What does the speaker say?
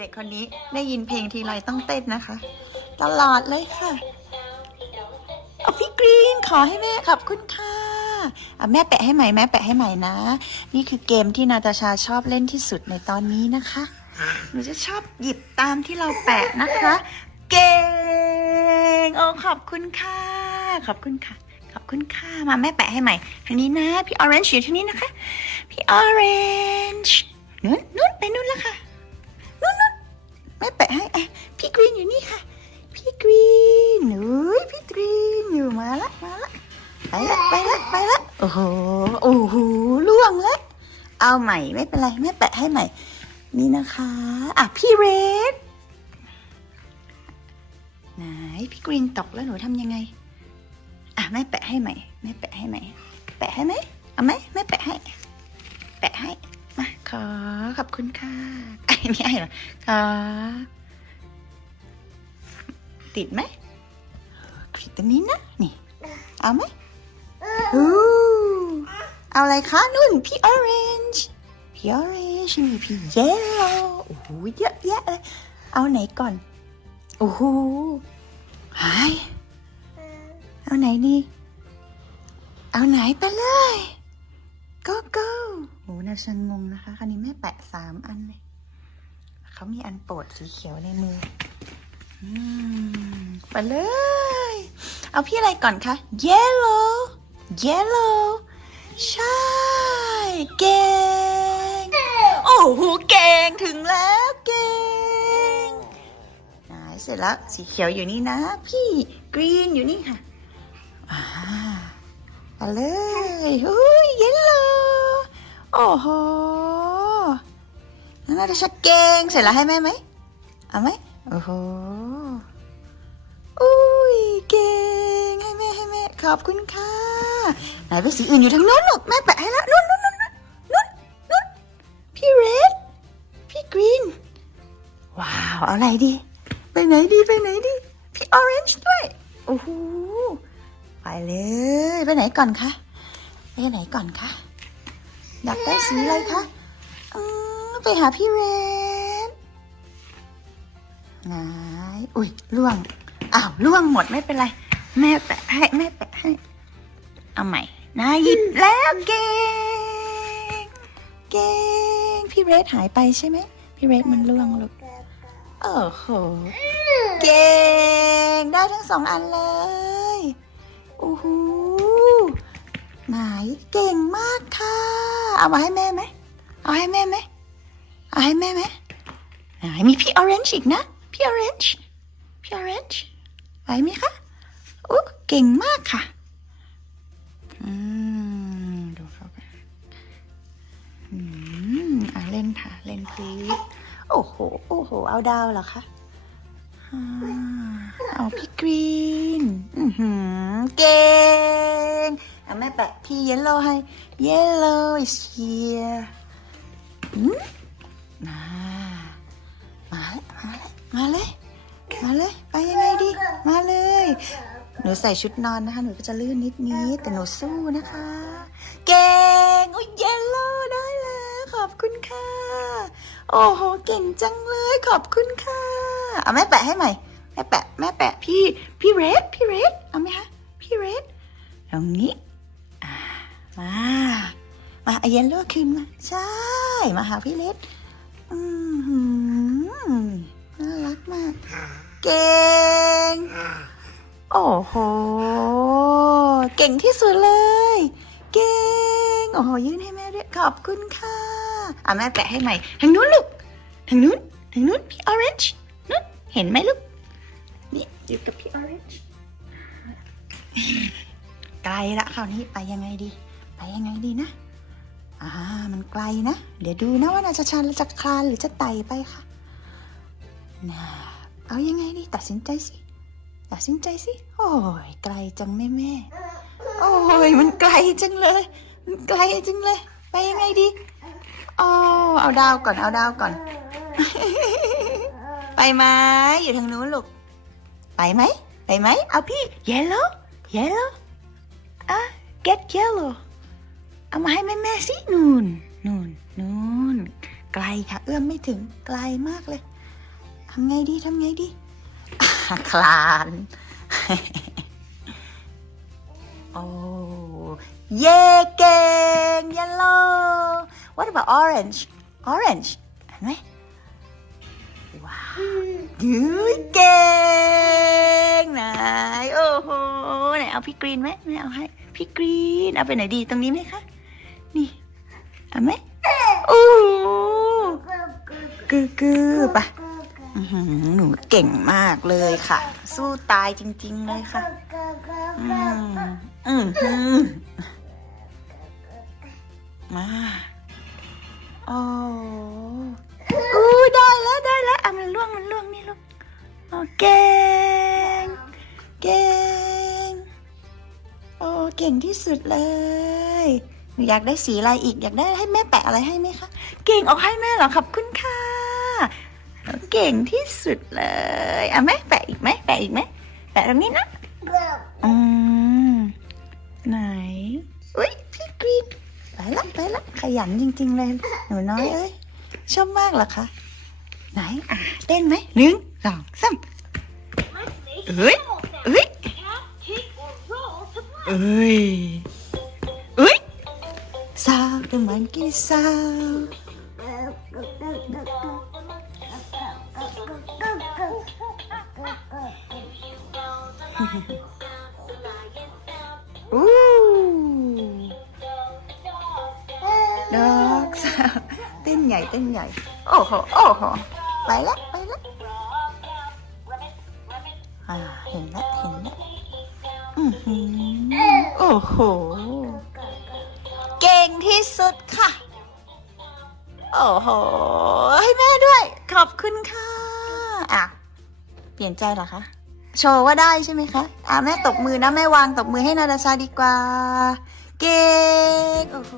เด็กคนนี้ได้ยินเพลงทีไรต้องเต้นนะคะ ตลอดเลยค่ะเอาพี่กรีนขอให้แม่ขอบคุณค่ะอะแม่แปะให้ใหม่แม่แปะให้ใหม่นะ นี่คือเกมที่นาตาชาชอบเล่นที่สุดในตอนนี้นะคะหนูจะชอบหยิบตามที่เราแปะนะคะ เก่งโอ้ขอบคุณค่ะ ขอบคุณค่ะ ขอบคุณค่ะมาแม่แปะให้ใหม่ทางนี้นะ พี่ออเรนจ์อยู่ทางนี้นะคะ พี่ออเรนจ์นู้ ใหม่ไม่เป็นไรแม่แปะให้ใหม่ นี่นะคะ อะพี่เรดไหนพี่กรีนตกแล้วหนูทำยังไง อะแม่แปะให้ใหม่แม่แปะให้ใหม่ แปะให้ไหมเอาไหมแม่แปะให้ แปะให้มาขอขอบคุณค่ะไอ้ไม่ให้หรอขอติดไหมติดตรงนี้นะนี่ เอาไหมอู้เอาอะไรคะนุ่นพี่ออเรนจ์ พี่ออเรนจ์มีพี่เยลโล่โอ้โหเยอะแยะเลย เอาไหนก่อน โอ้โหหายเอาไหนดี เอาไหนไปเลย go go โอ้น่าชังงงนะคะคราวนี้แม่แปะสามอันเลยเขามีอันโปรดสีเขียวในมืออืมไปเลย เอาพี่อะไรก่อนคะ yellow yellow ใช่ เก่ง โอ้โหเก่งถึงแล้วเก่งไหนเสร็จแล้วสีเขียวอยู่นี่นะ พี่กรีนอยู่นี่ค่ะอาเลยอุ้ยเย็นเลยโอ้โหน่าจะชัดเก่งเสร็จแล้วให้แม่ไหมเอาไหมโอ้โหอุ้ยเก่งให้แม่ให้แม่ขอบคุณค่ะไหนไปสีอื่นอยู่ทางโน้นหรอกแม่แปะให้แล้วนู่นนู่นนู่นนู่นนู่น พี่เรดพี่กรีน ว้าวเอาอะไรดี ไปไหนดีไปไหนดี พี่ออเรนจ์ด้วย โอ้โห ไปเลย ไปไหนก่อนคะ ไปไหนก่อนคะ อยากได้สีอะไรคะอืมไปหาพี่เรนไหนอุ้ยล่วง อ้าวล่วงหมดไม่เป็นไร แม่แปะให้แม่แปะให้ เอาใหม่นะหยิบแล้วเก่งเก่ง พี่เรดหายไปใช่ไหมพี่เรดมันล่วงลูกโอ้โหเก่งได้ทั้งสองอันเลยโอ้โหไหนเก่งมากค่ะ เอามาให้แม่ไหมเอาให้แม่ไหมเอาให้แม่ไหมไหนมีพี่ออเรนจ์อีกนะพี่ออเรนจ์พี่ออเรนจ์ไหวไหมคะโอ้เก่งมากค่ะ ล่นค่ะ เล่นพลีสโอ้โห โอ้โห เอาดาวเหรอคะเอาพี่กรีนเก่งเอาแม่แปะพี่เยลโล่ให้ yellow is here อืมามาเลยมาเลย มาเลย ไปยังไงดี มาเลย หนูใส่ชุดนอนนะคะ หนูก็จะลื่นนิดนิดแต่หนูสู้นะคะ โอ้โห เก่งจังเลยขอบคุณค่ะเอาแม่แปะให้ใหม่ แม่แปะ แม่แปะ พี่พี่เรดพี่เรดเอาไหมคะพี่เรดตรงนี้มามาเอาเยลโล่คืนมาใช่ มาหาพี่เรดอืมน่ารักมาก เก่ง โอ้โห เก่งที่สุดเลย เก่ง โอ้โห ยื่นให้แม่ด้วยขอบคุณค่ะ อะแม่แปะให้ใหม่ทางนู้นลูกทางนู้นทางนู้นพี่ออเรนจ์นู้นเห็นไหมลูกนี่อยู่กับพี่ออเรนจ์ไกลละคราวนี้ไปยังไงดี ไปยังไงดีนะอ่ามันไกลนะ เดี๋ยวดูนะว่านาจะชันจะคลานหรือจะไต่ไปค่ะน่าเอายังไงดีตัดสินใจสิตัดสินใจสิโอ้ยไกลจังแม่แม่โอ้ยมันไกลจังเลย มันไกลจังเลย ไปยังไงดี อ๋อเอาดาวก่อนเอาดาวก่อน ไปไหมอยู่ทางนู้นลูก ไปไหม ไปไหม เอาพี่ yellow yellow อะ get yellow เอามาให้แม่แม่ๆสินูนนูนนูนไกลค่ะ เอื้อมไม่ถึงไกลมากเลยทำไงดีทำไงดีอะคลาน โอ้ เย่เก่ง yellow what about orange orange เห็นไหมว้าวยืดเก่งไหนโอ้โหไหนเอาพี่กรีนไหมไม่เอาให้พี่กรีนเอาไปไหนดีตรงนี้ไหมคะนี่เอาไหมโอ้กือกือๆไปะอื้อหือหนูเก่งมากเลยค่ะ สู้ตายจริง ๆ เลยค่ะ อืมอืมมา โอ้อู้ได้แล้วได้แล้วอะมันล่วงมันล่วงนี่ลูกโอเก่งเก่งโอ้เก่งที่สุดเลยหนูอยากได้สีอะไรอีกอยากได้ให้แม่แปะอะไรให้ไหมคะเก่งเอาให้แม่เหรอขอบคุณค่ะเก่งที่สุดเลยอะแม่แปะอีกไหมแปะอีกไหมแปะตรงนี้นะอืม ละไปละขยันจริง ๆ เลย หนูน้อยเอ้ยชอบมากเหรอคะไหนอะเต้นไหมหนึ่งสองสามเอ้ยเอ้ยเอ้ยเอ้ยสาวเดมันกี้สาวอู้ ใหญ่เต้นใหญ่ โอ้โหโอ้โหไปละไปละอ่าเห็นละเห็นละอือหือโอ้โห เก่งที่สุดค่ะ โอ้โห ให้แม่ด้วย ขอบคุณค่ะอะเปลี่ยนใจเหรอคะโชว์ว่าได้ใช่ไหมคะ อะแม่ตบมือนะแม่วางตบมือให้นาดาชาดีกว่า เก่งโอ้โห